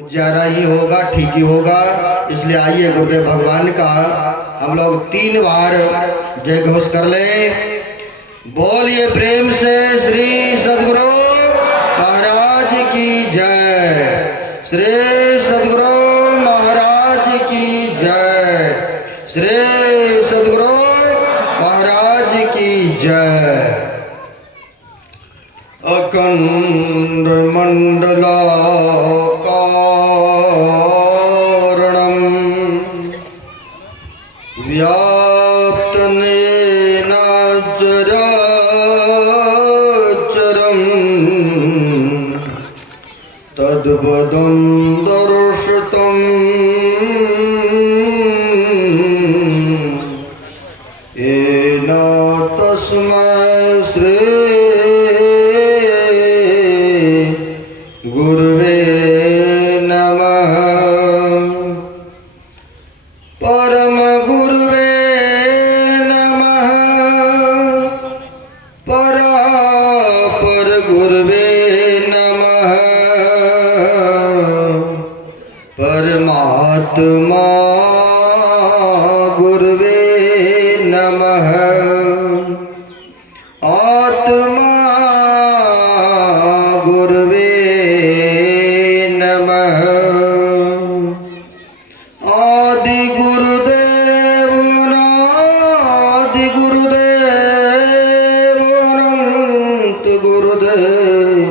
ज्यादा ही होगा, ठीक ही होगा। इसलिए आइए गुरुदेव भगवान का हम लोग 3 बार जय घोष कर ले। बोलिए प्रेम से श्री सद्गुरु महाराज की जय, श्री सद्गुरु महाराज की जय, श्री सद्गुरु महाराज की जय। अखंड मंडलाकारणं व्याप्तनेन चराचरं तद्पदं दर्शितं येन तस्मै श्री गुरुवे नमः। परम गुरुवे नमः, परापर गुरुवे नमः, परमात्मा गुरुवे नमः, आत्मा गुरुवे नमः। आदि गुरुदेव अनादि गुरुदेव अनंत गुरुदेव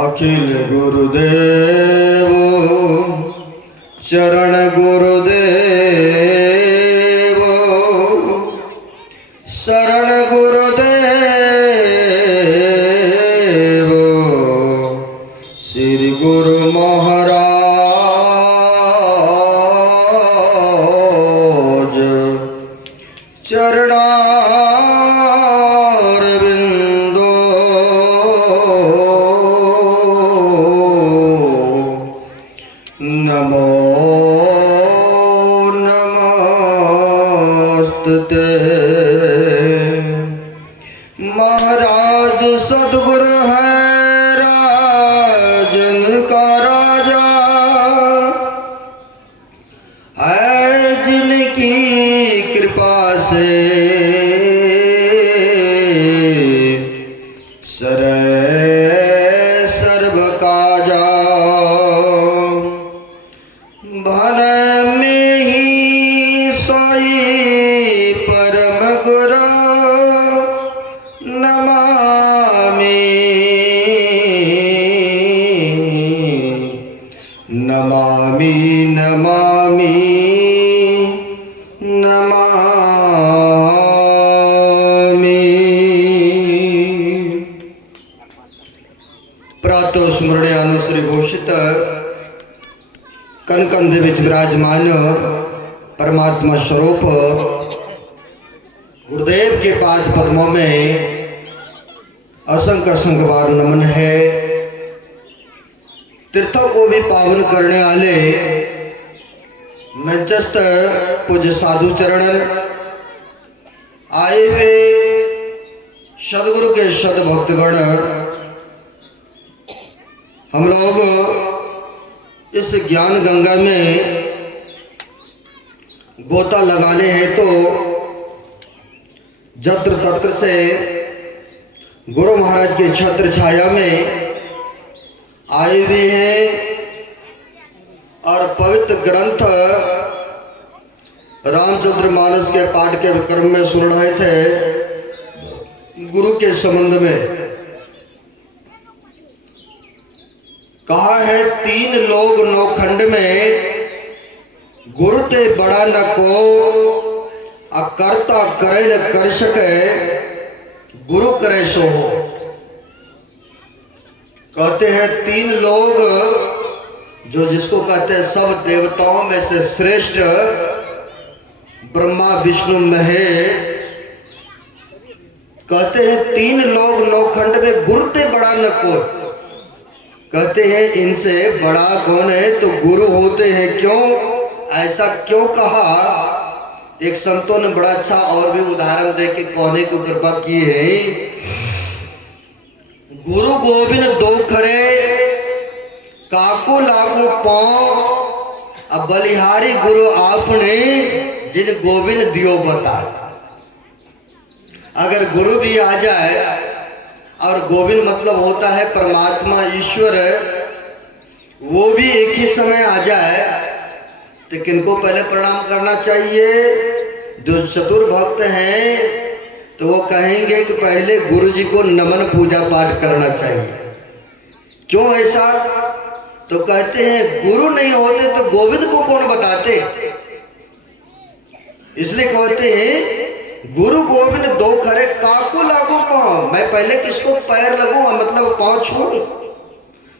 अखिल गुरुदेव चरण गुरुदेव शरण गुरुदेव श्री गुरु महाराज चरणारविंदो नमो नमस्ते। महाराज सद्गुरु है राजन का राजा, है जिनकी कृपा से सरे सर्व काजा। भन में ही सोई परम गुरु नमामि, नमामि नमामि नमामि। प्रातः स्मरणे अनुश्री भूषित कनकंद विच विराजमान परमात्मा स्वरूप गुरुदेव के पाद पद्मों में असंख्य असंख्य बार नमन है। तीर्थों को भी पावन करने वाले मंचस्थ पूज्य साधु चरण आए हुए सदगुरु के सद भक्तगण, हम लोग इस ज्ञान गंगा में गोता लगाने हैं तो जत्र तत्र से गुरु महाराज के छत्र छाया में आए हुए हैं और पवित्र ग्रंथ रामचंद्र मानस के पाठ के क्रम में सुन रहे थे। गुरु के संबंध में कहा है, 3 लोग नौखंड में गुरु ते बड़ा न को, अकर्ता करे न कर सके, गुरु करे सो हो। कहते हैं 3 लोग जो जिसको कहते हैं सब देवताओं में से श्रेष्ठ ब्रह्मा विष्णु महेश, कहते हैं 3 लोग नौखंड में गुरु ते बड़ा न को। कहते हैं इनसे बड़ा कौन है तो गुरु होते हैं। क्यों ऐसा क्यों कहा? एक संतों ने बड़ा अच्छा और भी उदाहरण दे के कहने को कृपा की है। गुरु गोविंद दो खड़े काको लागो पाँव अब बलिहारी गुरु आपने जिन गोविंद दियो बता। अगर गुरु भी आ जाए, और गोविंद मतलब होता है परमात्मा ईश्वर, वो भी एक ही समय आ जाए तो किनको पहले प्रणाम करना चाहिए? जो चतुर भक्त हैं तो वो कहेंगे कि पहले गुरु जी को नमन पूजा पाठ करना चाहिए। क्यों ऐसा? तो कहते हैं गुरु नहीं होते तो गोविंद को कौन बताते। इसलिए कहते हैं गुरु गोविंद दो खरे काको लागू पाँव। मैं पहले किसको पैर लगूं, मतलब पाँव छूं?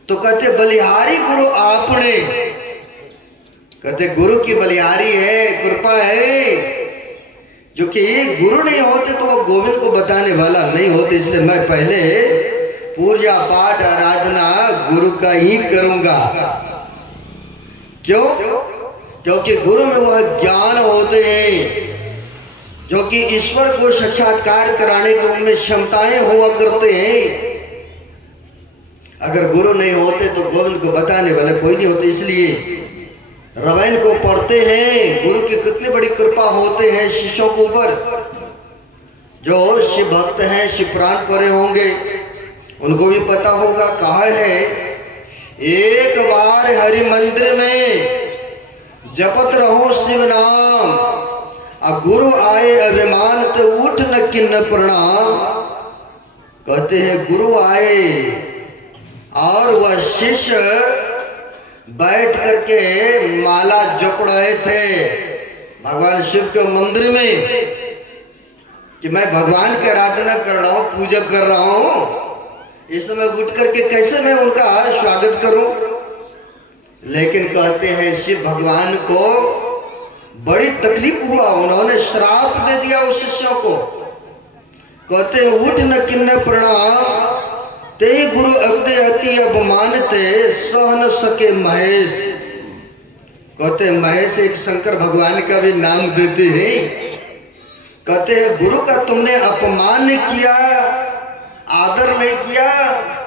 तो कहते बलिहारी गुरु आपने, कहते गुरु की बलिहारी है, कृपा है, जो कि गुरु नहीं होते तो वो गोविंद को बताने वाला नहीं होते। इसलिए मैं पहले पूजा पाठ आराधना गुरु का ही करूंगा। क्यों? क्योंकि गुरु में वह ज्ञान होते हैं जो कि ईश्वर को साक्षात्कार कराने की उनमें क्षमताएं हुआ करते हैं। अगर गुरु नहीं होते तो गोविंद को बताने वाला कोई नहीं होते। इसलिए रामायण को पढ़ते हैं, गुरु की कितनी बड़ी कृपा होते हैं शिष्यों के ऊपर। जो शिव भक्त हैं, शिव प्राण परे होंगे, उनको भी पता होगा। कहा है एक बार हरि मंदिर में जपत रहो शिव नाम, अब गुरु आए अभिमान तो उठ न किन्न प्रणाम। कहते हैं गुरु आए और वह शिष्य बैठ करके माला जप रहे थे भगवान शिव के मंदिर में, कि मैं भगवान की आराधना कर रहा हूँ, पूजा कर रहा हूँ, इस समय उठ करके कैसे मैं उनका स्वागत करूं। लेकिन कहते हैं शिव भगवान को बड़ी तकलीफ हुआ, उन्होंने श्राप दे दिया उस शिष्यों को। कहते हैं उठ न किन्न प्रणाम ते गुरु अग्दे अति अपमानते सह न सके महेश। कहते महेश एक शंकर भगवान का भी नाम देते हैं। कहते हैं गुरु का तुमने अपमान किया, आदर नहीं किया,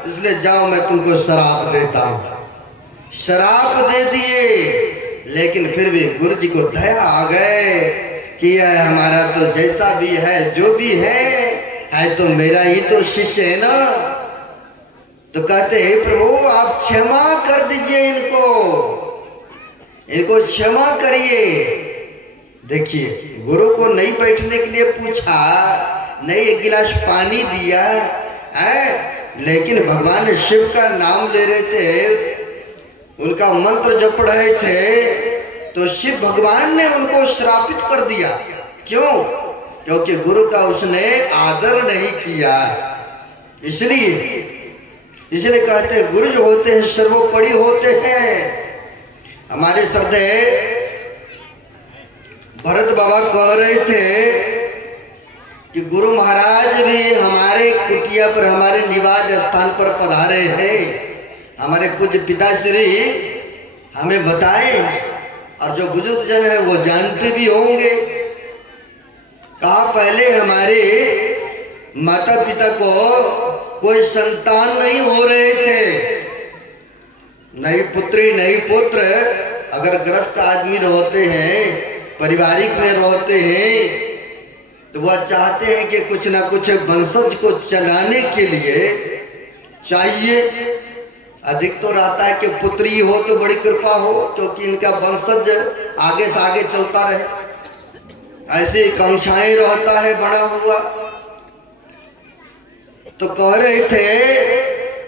इसलिए जाओ मैं तुमको शराप देता हूं। शराप दे दिए, लेकिन फिर भी गुरु जी को दया आ गए कि हमारा तो जैसा भी है, जो भी है तो मेरा ही तो शिष्य है ना। तो कहते हैं प्रभु आप क्षमा कर दीजिए, इनको क्षमा करिए। देखिए गुरु को नहीं बैठने के लिए पूछा, नहीं एक गिलास पानी दिया है, लेकिन भगवान शिव का नाम ले रहे थे, उनका मंत्र जप रहे थे, तो शिव भगवान ने उनको श्रापित कर दिया। क्यों? क्योंकि गुरु का उसने आदर नहीं किया। इसलिए कहते हैं गुरु जो होते हैं सर्वोपरि होते हैं। हमारे श्रद्धेय भरत बाबा कह रहे थे कि गुरु महाराज भी हमारे कुटिया पर, हमारे निवास स्थान पर पधारे हैं। हमारे पूज्य पिताश्री हमें बताए, और जो बुजुर्ग जन है वो जानते भी होंगे। कहा पहले हमारे माता पिता को कोई संतान नहीं हो रहे थे, नहीं पुत्री नहीं पुत्र। अगर ग्रस्त आदमी रहते हैं, पारिवारिक में रहते हैं, तो वह चाहते हैं कि कुछ ना कुछ वंशज को चलाने के लिए चाहिए। अधिक तो रहता है कि पुत्री हो तो बड़ी कृपा हो, क्योंकि इनका वंशज आगे से आगे चलता रहे, ऐसे कांक्षाएं रहता है बड़ा हुआ। तो कह रहे थे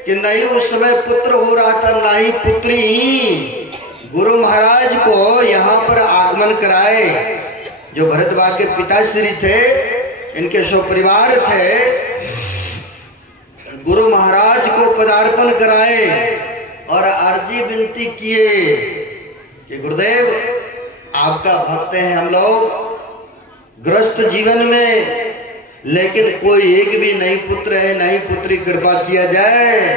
कि नहीं उस समय पुत्र हो रहा था, ना ही पुत्री। गुरु महाराज को यहाँ पर आगमन कराए। जो भरद्वाज के पिताश्री थे, इनके सपरिवार थे, गुरु महाराज को पदार्पण कराए और अर्जी विनती किए कि गुरुदेव आपका भक्त हैं हम लोग, ग्रस्त जीवन में, लेकिन कोई एक भी नहीं पुत्र है नहीं पुत्री, कृपा किया जाए।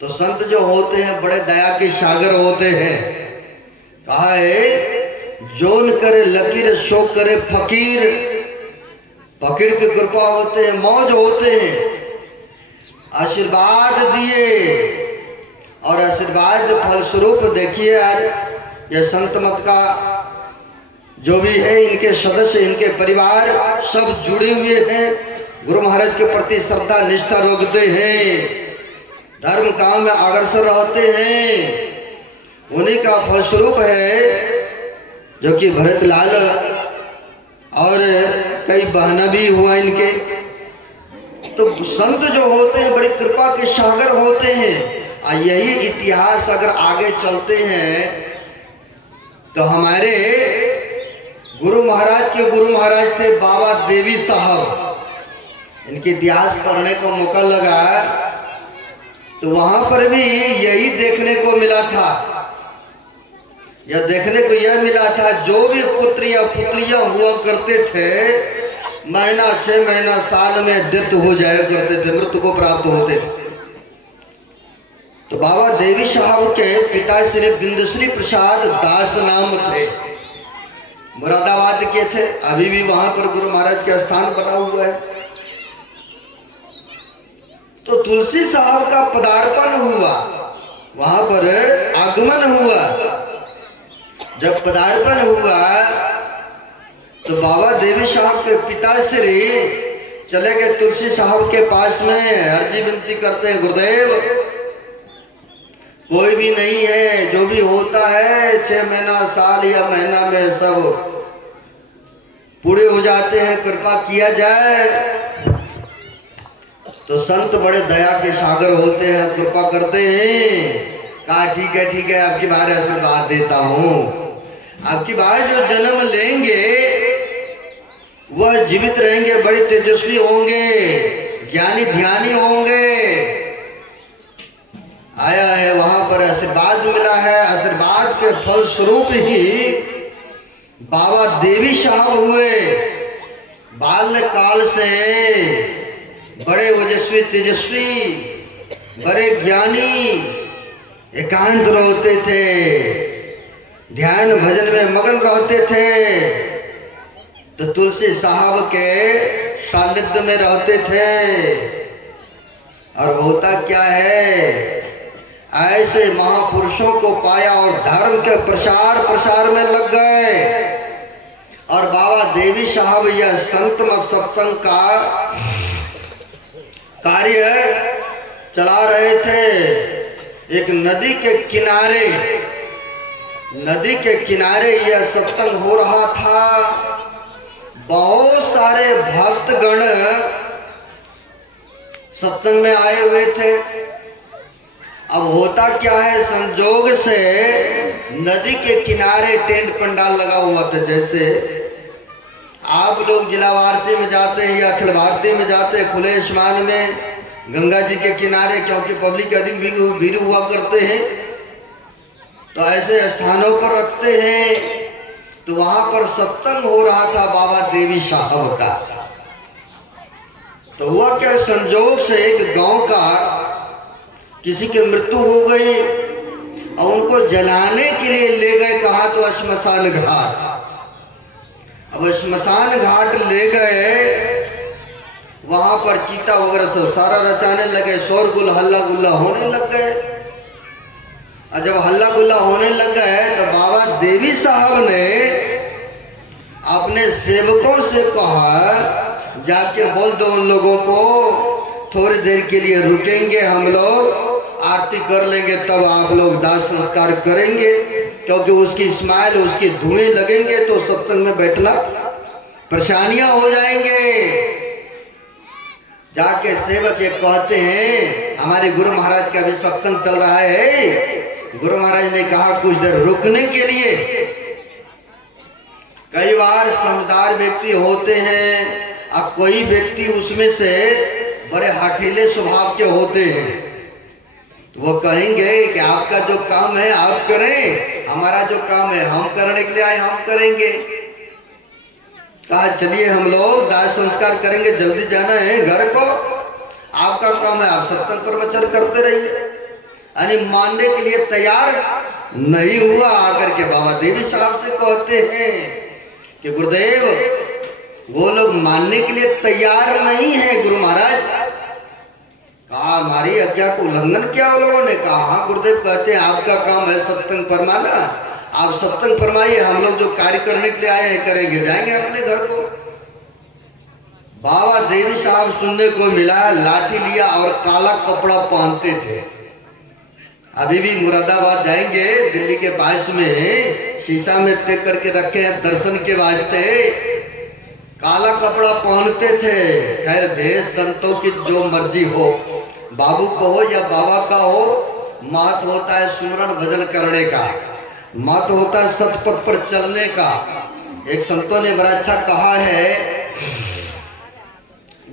तो संत जो होते हैं बड़े दया के सागर होते हैं। कहा है जोन करे लकीर सो करे फकीर। फकीर की कृपा होते हैं, मौज होते हैं, आशीर्वाद दिए और आशीर्वाद फलस्वरूप देखिए आज यह संत मत का जो भी है, इनके सदस्य, इनके परिवार सब जुड़े हुए हैं, गुरु महाराज के प्रति श्रद्धा निष्ठा रखते हैं, धर्म काम में अग्रसर रहते हैं। उन्हीं का फलस्वरूप है जो कि भरत लाल और कई बहना भी हुआ इनके। तो संत जो होते हैं बड़ी कृपा के सागर होते हैं। और यही इतिहास अगर आगे चलते हैं तो हमारे गुरु महाराज के गुरु महाराज थे बाबा देवी साहब। इनके इतिहास पढ़ने को मौका लगा तो वहां पर भी यही देखने को मिला था। यह देखने को यह मिला था, जो भी पुत्र या पुत्रियां हुआ करते थे, महीना 6 महीना साल में डेथ हो जाया करते थे, मृत्यु को प्राप्त होते थे। तो बाबा देवी साहब के पिता श्री बिंदुश्री प्रसाद दास नाम थे, मुरादाबाद के थे। अभी भी वहां पर गुरु महाराज का स्थान बना हुआ है। तो तुलसी साहब का पदार्पण हुआ, वहां पर आगमन हुआ। जब पदार्पण हुआ तो बाबा देवी साहब के पिताश्री चले गए तुलसी साहब के पास में, अर्जी विनती करते हैं, गुरुदेव कोई भी नहीं है, जो भी होता है 6 महीना साल या महीना में सब पूरे हो जाते हैं, कृपा किया जाए। तो संत बड़े दया के सागर होते हैं, कृपा करते हैं। कहा ठीक है आपकी बार आशीर्वाद देता हूँ। आपकी बार जो जन्म लेंगे वह जीवित रहेंगे, बड़े तेजस्वी होंगे, ज्ञानी ध्यानी होंगे। आया है वहां पर आशीर्वाद मिला है। आशीर्वाद के फल स्वरूप ही बाबा देवी साहब हुए। बाल्यकाल से बड़े ओजस्वी तेजस्वी, बड़े ज्ञानी, एकांत रहते थे, ध्यान भजन में मगन रहते थे। तो तुलसी साहब के सानिध्य में रहते थे। और होता क्या है, ऐसे महापुरुषों को पाया और धर्म के प्रसार में लग गए। और बाबा देवी साहब यह संत मत सत्संग का कार्य चला रहे थे। एक नदी के किनारे यह सत्संग हो रहा था। बहुत सारे भक्तगण सत्संग में आए हुए थे। अब होता क्या है, संजोग से नदी के किनारे टेंट पंडाल लगा हुआ था। जैसे आप लोग जिला वारसी में जाते हैं या अखिल भारतीय में जाते हैं, खुले आसमान में गंगा जी के किनारे, क्योंकि पब्लिक अधिक भीड़ हुआ करते हैं, तो ऐसे स्थानों पर रखते हैं। तो वहां पर सत्संग हो रहा था बाबा देवी साहब का। तो हुआ क्या, संजोग से एक गांव का किसी की मृत्यु हो गई और उनको जलाने के लिए ले गए। कहा तो श्मशान घाट। अब श्मशान घाट ले गए, वहां पर चीता वगैरह सब सारा रचाने लगे, शोरगुल हल्ला गुल्ला होने लग गए। और जब हल्ला गुल्ला होने लग गए तो बाबा देवी साहब ने अपने सेवकों से कहा, जाके बोल दो उन लोगों को थोड़ी देर के लिए रुकेंगे, हम लोग आरती कर लेंगे, तब आप लोग दाह संस्कार करेंगे। क्योंकि उसकी स्माइल, उसके धुएं लगेंगे तो सत्संग में बैठना परेशानियां हो जाएंगे। जाके सेवक ये कहते हैं, हमारे गुरु महाराज का भी सत्संग चल रहा है। गुरु महाराज ने कहा कुछ देर रुकने के लिए। कई बार समझदार व्यक्ति होते हैं, अब कोई व्यक्ति उसमें से बड़े हठीले स्वभाव के होते हैं, तो वो कहेंगे कि आपका जो काम है आप करें, हमारा जो काम है हम करने के लिए आए, हम करेंगे। कहा चलिए हम लोग दाह संस्कार करेंगे, जल्दी जाना है घर को, आपका काम है आप सत्संग प्रवचन करते रहिए। यानी मानने के लिए तैयार नहीं हुआ। आकर के बाबा देवी साहब से कहते हैं कि गुरुदेव वो लोग मानने के लिए तैयार नहीं है गुरु महाराज। कहा हमारी आज्ञा को उल्लंघन किया उन लोगों ने। कहा हाँ गुरुदेव, कहते हैं आपका काम है सत्संग फरमाना, आप सत्संग फरमाइए, हम लोग जो कार्य करने के लिए आए हैं करेंगे, जाएंगे अपने घर को। बाबा देवी साहब सुनने को मिला, लाठी लिया और काला कपड़ा पहनते थे। अभी भी मुरादाबाद जाएंगे, दिल्ली के पास में शीशा में पैक करके रखे हैं दर्शन के वास्ते। काला कपड़ा पहनते थे। खैर भेष संतों की जो मर्जी हो, बाबू का हो या बाबा का हो, महत होता है सुमरन भजन करने का, महत होता है सतपथ पर चलने का। एक संतों ने बड़ा अच्छा कहा है,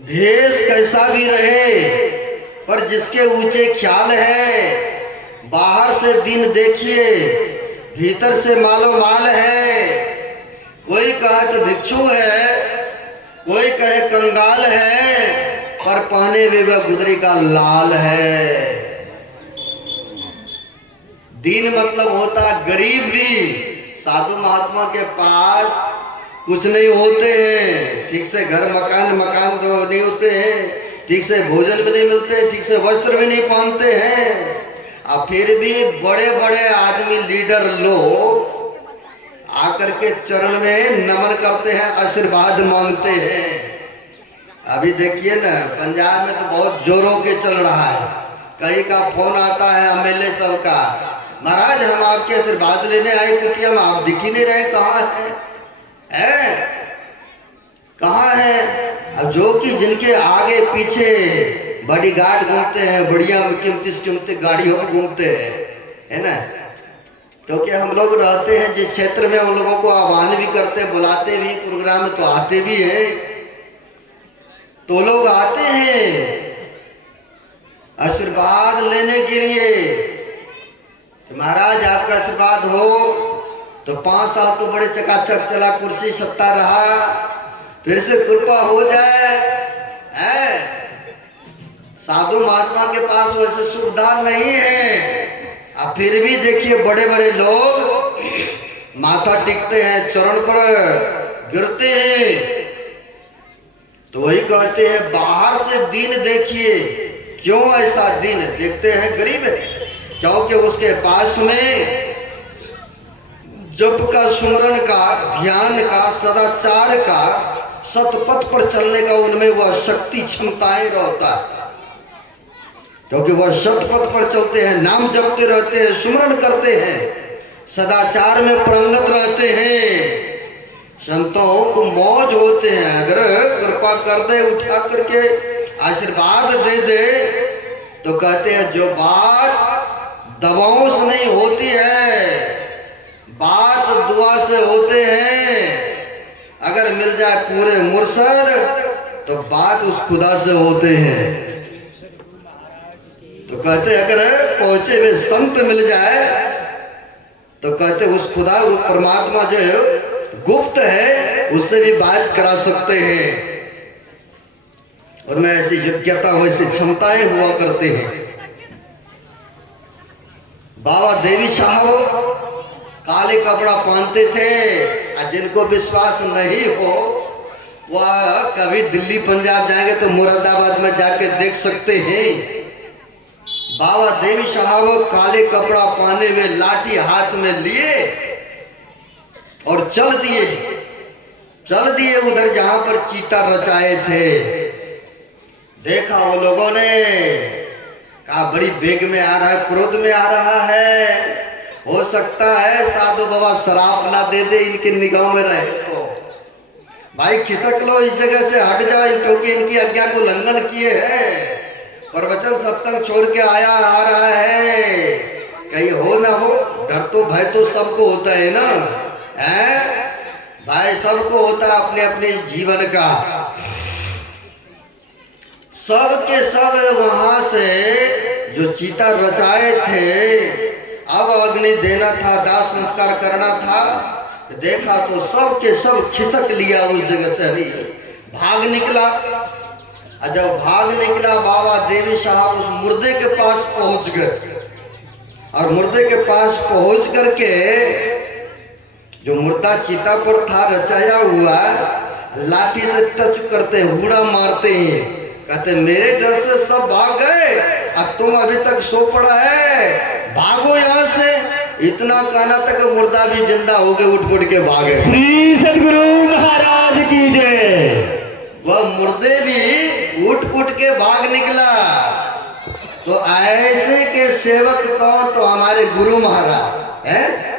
भेष कैसा भी रहे पर जिसके ऊंचे ख्याल है, बाहर से दिन देखिए भीतर से मालो माल है। कोई कहे तो भिक्षु है, कोई कहे कंगाल है, पर पहने हुए वह गुदरी का लाल है। दीन मतलब होता गरीब भी। साधु महात्मा के पास कुछ नहीं होते हैं, ठीक से घर मकान तो नहीं होते हैं, ठीक से भोजन भी नहीं मिलते, ठीक से वस्त्र भी नहीं पहनते हैं, और फिर भी बड़े बड़े आदमी लीडर लोग आकर के चरण में नमन करते हैं, आशीर्वाद मांगते हैं। अभी देखिए ना, पंजाब में तो बहुत जोरों के चल रहा है। कहीं का फोन आता है एमएलए सब का, महाराज हम आपके आशीर्वाद लेने आए कुटिया में, आप दिख ही नहीं रहे, कहाँ है? कहाँ है? अब जो कि जिनके आगे पीछे बॉडीगार्ड घूमते हैं, बढ़िया कीमती गाड़ियों में घूमते हैं, है ना, क्योंकि हम लोग रहते हैं जिस क्षेत्र में, उन लोगों को आह्वान भी करते, बुलाते भी, प्रोग्राम में तो आते भी हैं। तो लोग आते हैं आशीर्वाद लेने के लिए कि महाराज आपका आशीर्वाद हो। तो 5 साल तो बड़े चकाचक चला, कुर्सी सत्ता रहा, फिर से कृपा हो जाए। साधु महात्मा के पास वैसे सुविधा नहीं है। अब फिर भी देखिए बड़े बड़े लोग माथा टेकते हैं, चरण पर गिरते हैं। तो वही कहते हैं बाहर से दीन देखिए, क्यों ऐसा दीन देखते हैं? गरीब है, क्योंकि उसके पास में जप का, सुमरन का, ध्यान का, सदाचार का, सतपथ पर चलने का उनमें वह शक्ति क्षमताएं रहता है। क्योंकि वह सतपथ पर चलते हैं, नाम जपते रहते हैं, सुमरन करते हैं, सदाचार में प्रंगत रहते हैं। संतों को मौज होते हैं, अगर कृपा कर दे, उठा करके आशीर्वाद दे दे, तो कहते हैं जो बात दवाओं से नहीं होती है, बात दुआ से होते हैं। अगर मिल जाए पूरे मुर्शद तो बात उस खुदा से होते हैं। तो कहते अगर पहुंचे हुए संत मिल जाए तो कहते उस खुदा, उस परमात्मा जो गुप्त है, उससे भी बात करा सकते हैं। और मैं ऐसी योग्यता, वैसी क्षमताएं हुआ करते हैं। बाबा देवी साहब काले कपड़ा पहनते थे, और जिनको विश्वास नहीं हो वह कभी दिल्ली पंजाब जाएंगे तो मुरादाबाद में जाके देख सकते हैं। बाबा देवी साहब काले कपड़ा पहने हुए, लाठी हाथ में लिए और चल दिए उधर जहां पर चीता रचाए थे। देखा वो लोगों ने, कहा बड़ी बेग में आ रहा है, क्रोध में आ रहा है, हो सकता है साधु बाबा शराब ना दे दे, इनके निगाह में रहे तो भाई खिसक लो, इस जगह से हट जाओ, क्योंकि इनकी आज्ञा को उल्लंघन किए हैं। प्रवचन सत्संग छोड़ के आ रहा है, कहीं हो ना हो, डर तो भय तो सबको होता है ना, है भाई, सबको होता है अपने अपने जीवन का। सब के सब वहां से जो चीता रचाए थे, अब अग्नि देना था, दाह संस्कार करना था, देखा तो सब के सब खिसक लिया उस जगह से, अभी भाग निकला। जब भाग निकला, बाबा देवी साहब उस मुर्दे के पास पहुंच गए, और मुर्दे के पास पहुंच करके जो मुर्दा चीता पर था रचाया हुआ, लाठी से टच करते हैं, हुड़ा मारते हैं, कहते मेरे डर से सब भाग गए, अब तुम अभी तक सो पड़ा है, भागो यहाँ से। इतना कहना तक मुर्दा भी जिंदा हो गए, उठ के भागे। श्री सदगुरु महाराज की जय। वह मुर्दे भी उठ के भाग निकला। तो ऐसे के सेवक कौन? तो हमारे गुरु महाराज हैं।